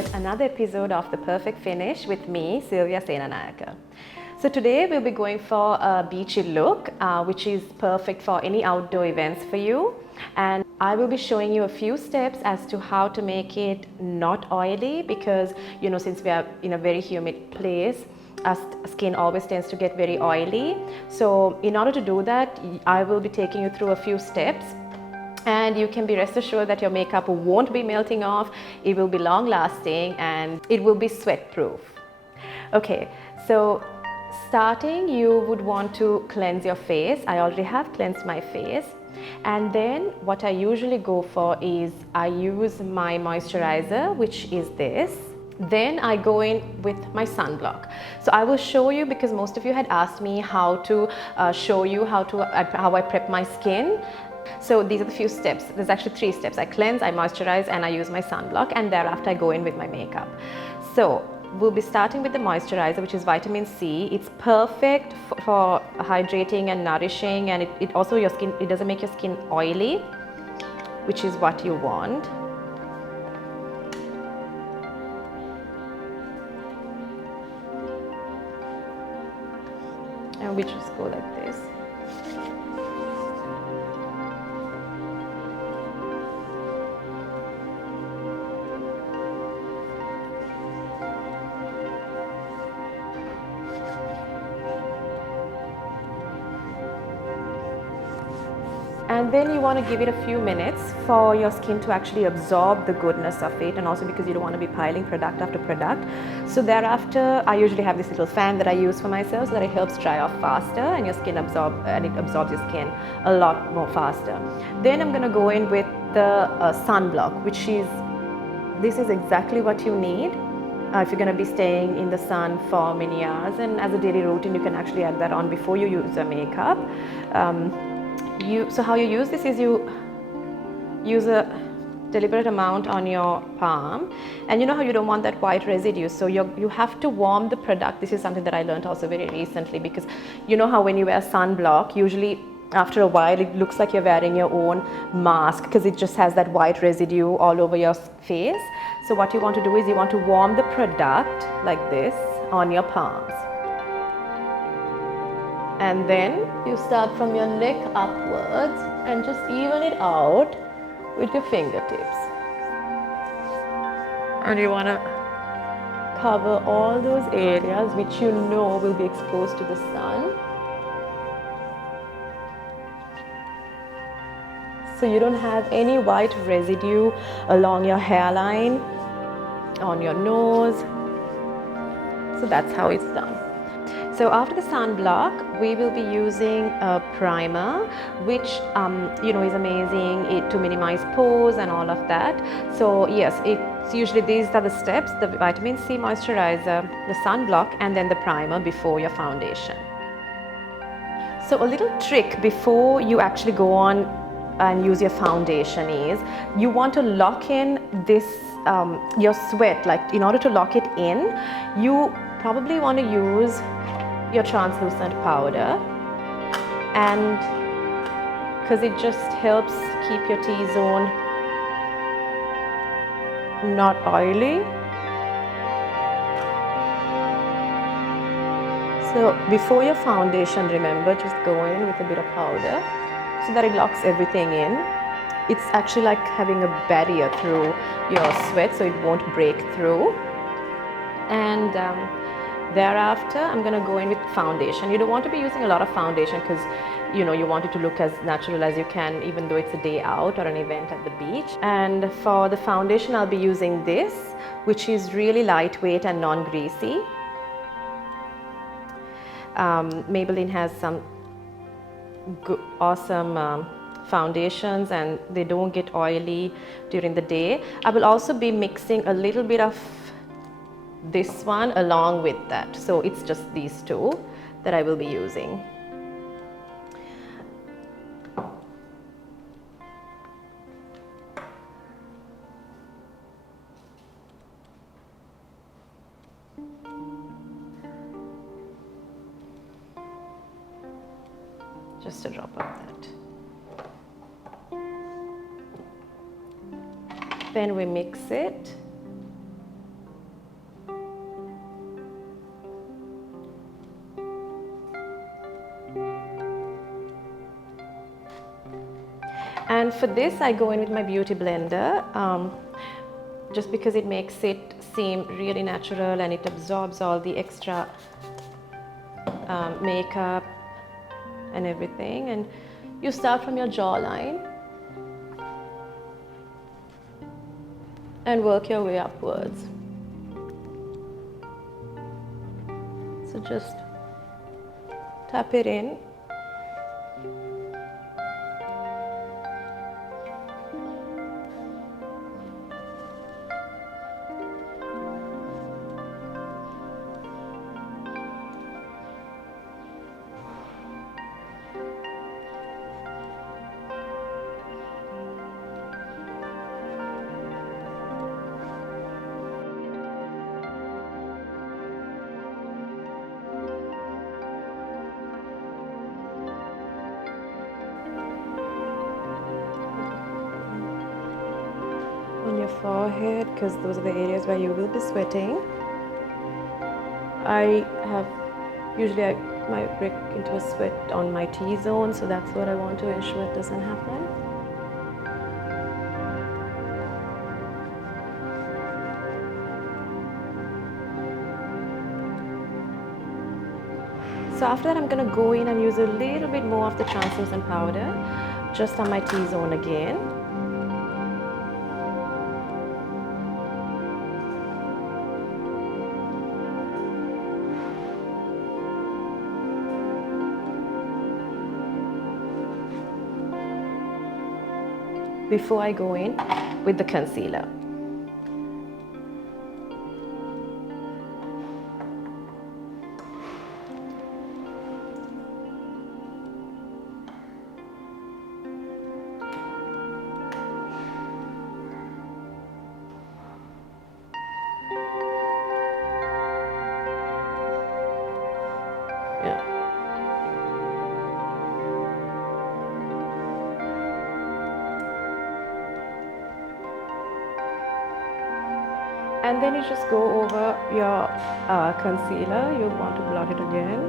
yet another episode of The Perfect Finish with me, Silvia Senanayake. So today we'll be going for a beachy look, which is perfect for any outdoor events for you. And I will be showing you a few steps as to how to make it not oily, because since we are in a very humid place, our skin always tends to get very oily. So in order to do that, I will be taking you through a few steps. And you can be rest assured that your makeup won't be melting off, it will be long lasting, and it will be sweat proof. Okay, so starting, you would want to cleanse your face. I already have cleansed my face. And then what I usually go for is I use my moisturizer, which is this. Then I go in with my sunblock. So I will show you, because most of you had asked me how to show you how I prep my skin. So these are the few steps. There's actually 3 steps. I cleanse, I moisturize, and I use my sunblock, and thereafter I go in with my makeup. So we'll be starting with the moisturizer, which is vitamin C. It's perfect for hydrating and nourishing, and it also it doesn't make your skin oily, which is what you want. And we just go like this. And then you want to give it a few minutes for your skin to actually absorb the goodness of it, and also because you don't want to be piling product after product. So thereafter, I usually have this little fan that I use for myself so that it helps dry off faster, and it absorbs your skin a lot more faster. Then I'm going to go in with the sunblock, this is exactly what you need if you're going to be staying in the sun for many hours. And as a daily routine, you can actually add that on before you use your makeup. So how you use this is you use a deliberate amount on your palm, and you know how you don't want that white residue, so you have to warm the product. This is something that I learned also very recently, because you know how when you wear sunblock, usually after a while it looks like you're wearing your own mask, because it just has that white residue all over your face. So what you want to do is you want to warm the product like this on your palms. And then you start from your neck upwards and just even it out with your fingertips. And you want to cover all those areas which you know will be exposed to the sun. So you don't have any white residue along your hairline, on your nose. So that's how it's done. So after the sunblock, we will be using a primer, which is amazing to minimize pores and all of that. So yes, it's usually these are the steps: the vitamin C moisturizer, the sunblock, and then the primer before your foundation. So a little trick before you actually go on and use your foundation is you want to lock in this your sweat. Like, in order to lock it in, you probably want to use your translucent powder, and because it just helps keep your T-zone not oily. So before your foundation, remember, just go in with a bit of powder so that it locks everything in. It's actually like having a barrier through your sweat, so it won't break through. And thereafter, I'm going to go in with foundation. You don't want to be using a lot of foundation, because you want it to look as natural as you can, even though it's a day out or an event at the beach. And for the foundation, I'll be using this, which is really lightweight and non-greasy. Maybelline has some awesome foundations, and they don't get oily during the day. I will also be mixing a little bit of this one along with that, so it's just these two that I will be using. Just a drop of that. Then we mix it And for this, I go in with my beauty blender, just because it makes it seem really natural and it absorbs all the extra makeup and everything. And you start from your jawline and work your way upwards. So just tap it in. On your forehead, because those are the areas where you will be sweating. I might break into a sweat on my T-zone, so that's what I want to ensure it doesn't happen. So after that, I'm going to go in and use a little bit more of the translucent powder just on my T-zone again. Before I go in with the concealer. And then you just go over your concealer. You want to blot it again.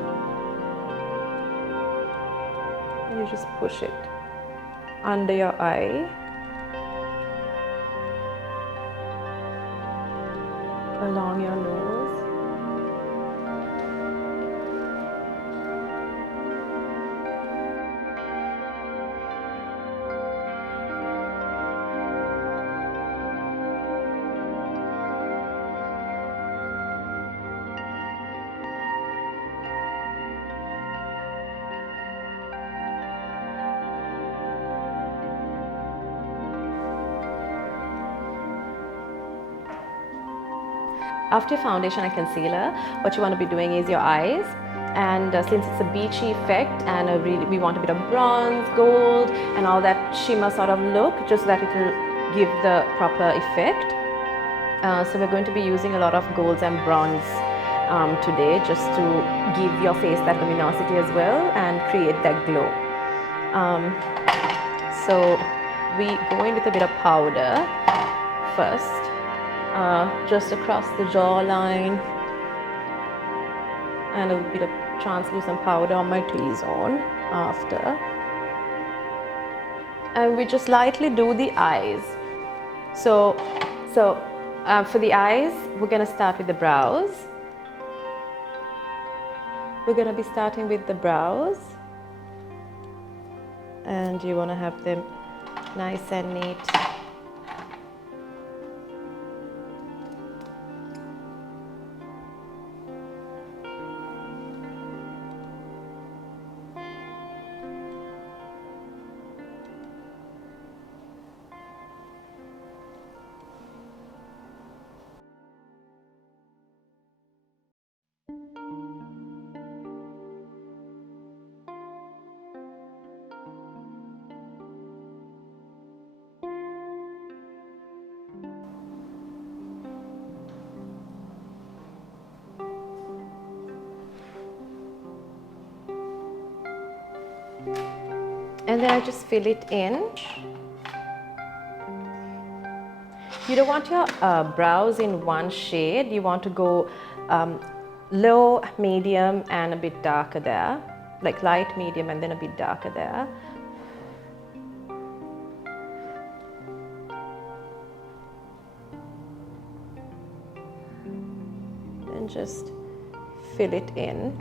And you just push it under your eye. Along your nose. After your foundation and concealer, what you want to be doing is your eyes. And since it's a beachy effect and we want a bit of bronze, gold, and all that shimmer sort of look, just so that it will give the proper effect. So we're going to be using a lot of golds and bronze today, just to give your face that luminosity as well and create that glow. So we go in with a bit of powder first. Just across the jawline, and a bit of translucent powder on my T-zone after. And we just lightly do the eyes. So for the eyes, we're going to start with the brows. We're going to be starting with the brows, and you want to have them nice and neat. And then I just fill it in. You don't want your brows in one shade. You want to go low, medium, and a bit darker there. Like light, medium, and then a bit darker there. just fill it in.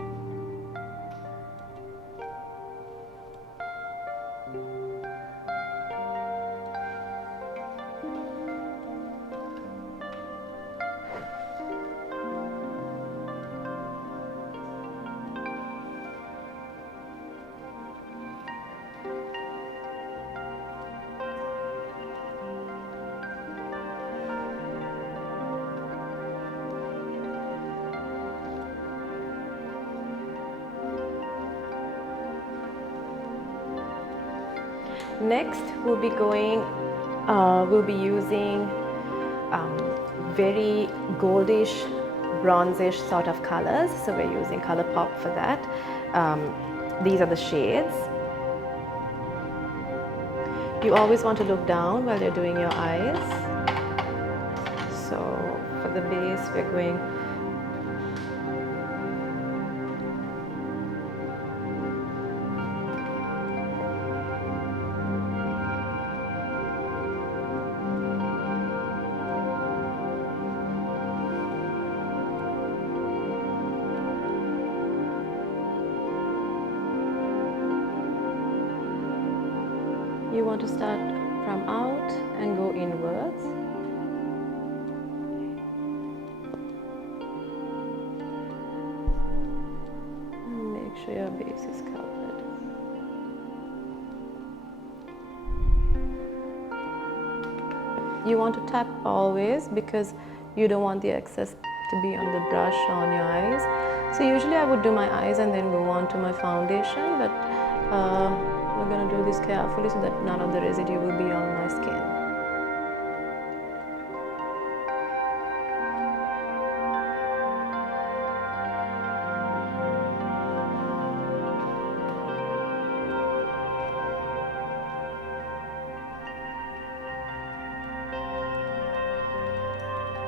Next, we'll be using very goldish, bronzish sort of colors. So we're using Color Pop for that. These are the shades. You always want to look down while you're doing your eyes. So for the base, we're going You want to start from out and go inwards. And make sure your base is covered. You want to tap always because you don't want the excess to be on the brush on your eyes. So usually I would do my eyes and then go on to my foundation, but we're going to do this carefully so that none of the residue will be on my skin.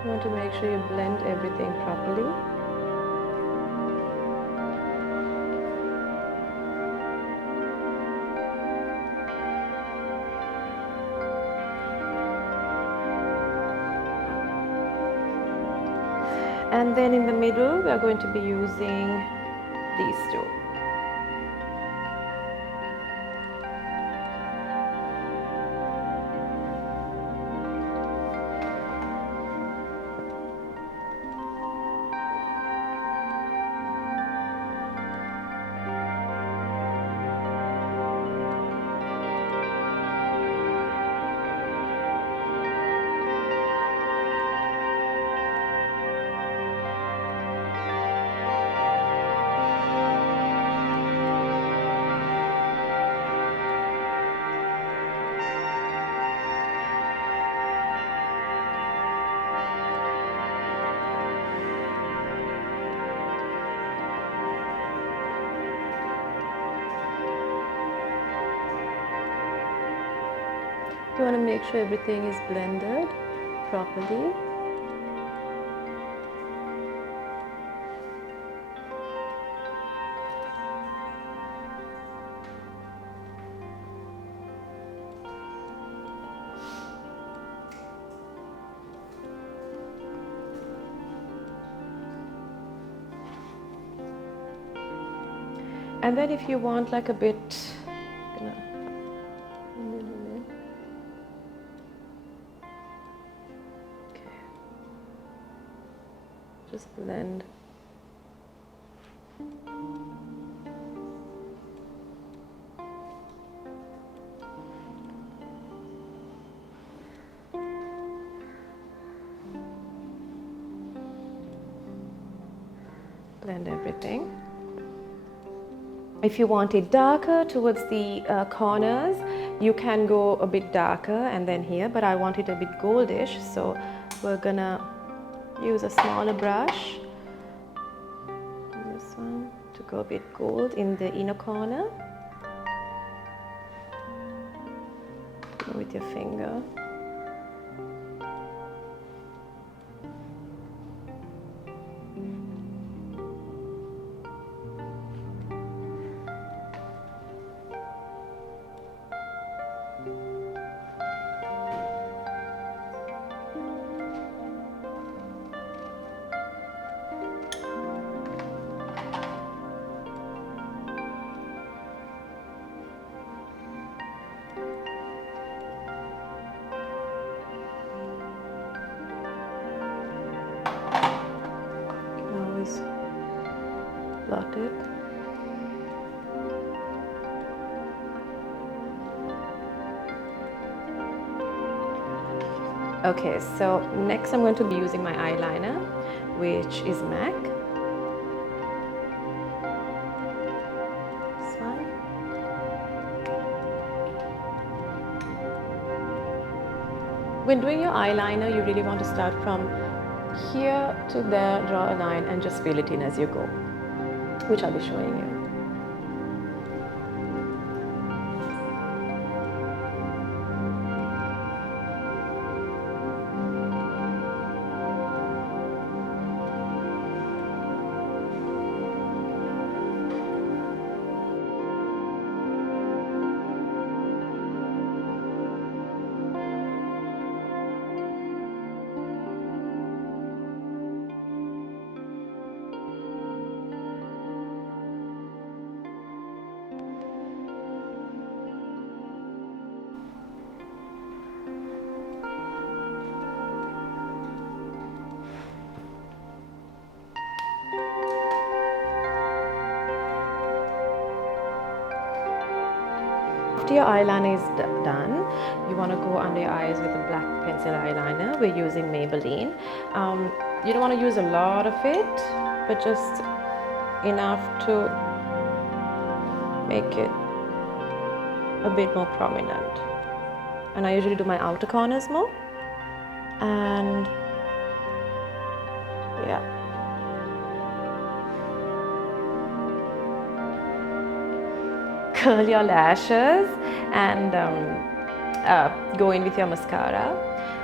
You want to make sure you blend everything properly. And then in the middle, we are going to be using these two. You want to make sure everything is blended properly. And then if you want like a bit, just blend. Blend everything. If you want it darker towards the corners, you can go a bit darker and then here, but I want it a bit goldish, so we're gonna use a smaller brush, this one, to go a bit gold in the inner corner. Go with your finger. it. Okay, so next I'm going to be using my eyeliner, which is MAC. This one. When doing your eyeliner, you really want to start from here to there, draw a line and just fill it in as you go, which I'll be showing you. After your eyeliner is done, you want to go under your eyes with a black pencil eyeliner. We're using Maybelline. You don't want to use a lot of it, but just enough to make it a bit more prominent. And I usually do my outer corners more. And yeah. Curl your lashes and go in with your mascara.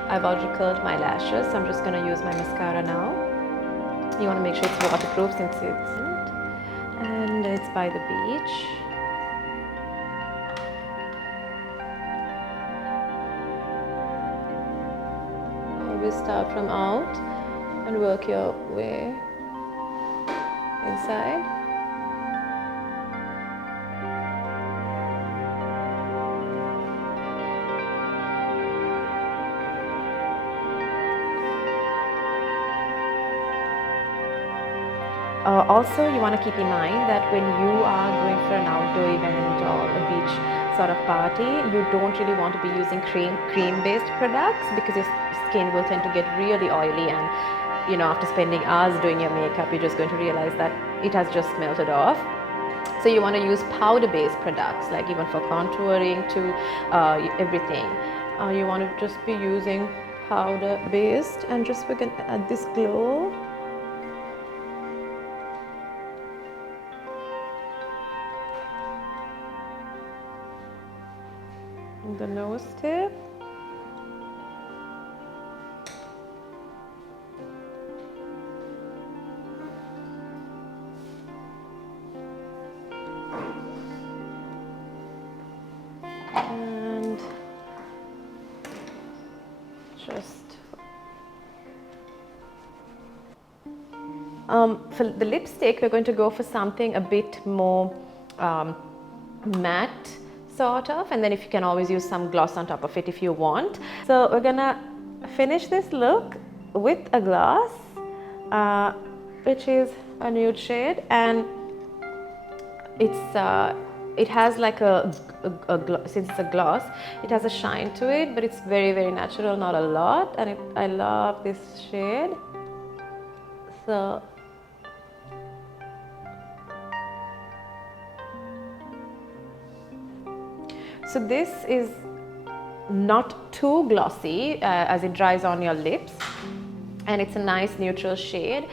I've already curled my lashes, so I'm just going to use my mascara now. You want to make sure it's waterproof since it's by the beach. Always start from out and work your way inside. Also, you want to keep in mind that when you are going for an outdoor event or a beach sort of party, you don't really want to be using cream-based products because your skin will tend to get really oily, and after spending hours doing your makeup, you're just going to realize that it has just melted off. So you want to use powder-based products, like even for contouring to everything. You want to just be using powder-based, and just we're going to add this glow. The nose tip. And just for the lipstick, we're going to go for something a bit more matte sort of, and then if you can always use some gloss on top of it if you want. So we're gonna finish this look with a gloss, which is a nude shade, and it has like since it's a gloss, it has a shine to it, but it's very, very natural, not a lot, and I love this shade. So this is not too glossy as it dries on your lips, and it's a nice neutral shade.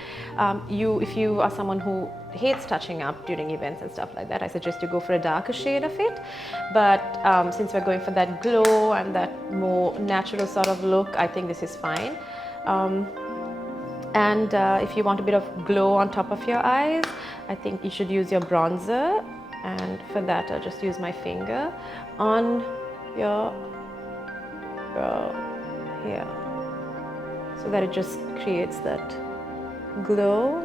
If you are someone who hates touching up during events and stuff like that, I suggest you go for a darker shade of it. But since we're going for that glow and that more natural sort of look, I think this is fine. And if you want a bit of glow on top of your eyes, I think you should use your bronzer. And for that, I'll just use my finger on your brow here, so that it just creates that glow.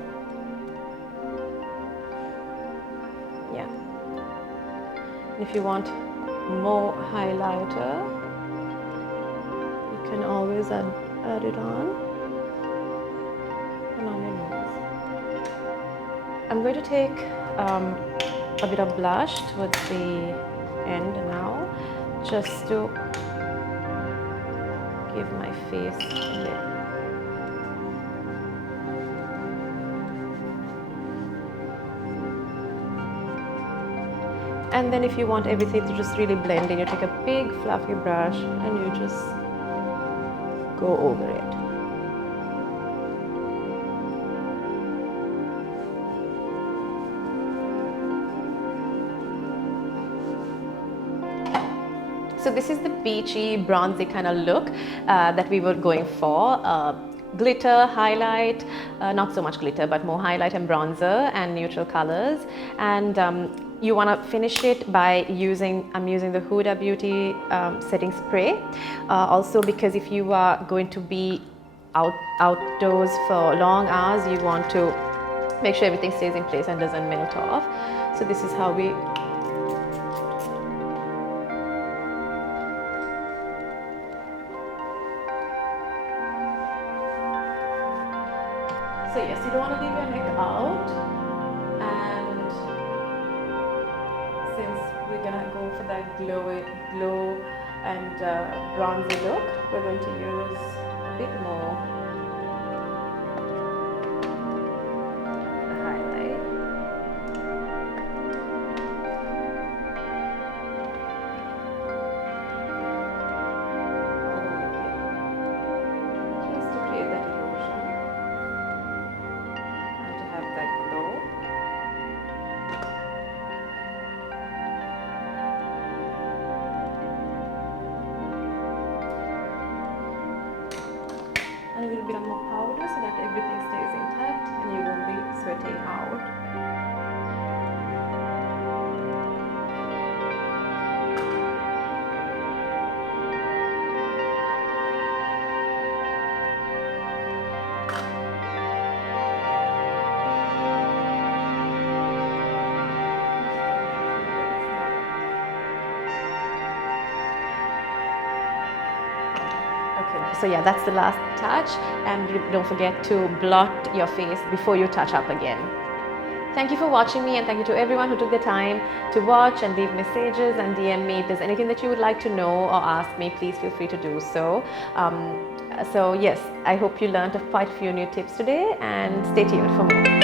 Yeah. And if you want more highlighter, you can always add it on and on your nose. I'm going to take a bit of blush towards the end now, just to give my face a bit. And then if you want everything to just really blend in, you take a big fluffy brush and you just go over it. So this is the beachy, bronzy kind of look that we were going for. Glitter, highlight, not so much glitter, but more highlight and bronzer and neutral colors. And you want to finish it by I'm using the Huda Beauty setting spray. Also because if you are going to be outdoors for long hours, you want to make sure everything stays in place and doesn't melt off. So this is how we So yes, you don't want to leave your neck out, and since we're gonna go for that glow and bronzy look, we're going to use a bit more the highlight. Just to create that illusion. That glow. And a little bit of more powder so that everything stays intact and you won't be sweating out. So yeah, that's the last touch, and don't forget to blot your face before you touch up again. Thank you for watching me, and thank you to everyone who took the time to watch and leave messages and DM me. If there's anything that you would like to know or ask me, please feel free to do so. So yes, I hope you learned quite a few new tips today, and stay tuned for more.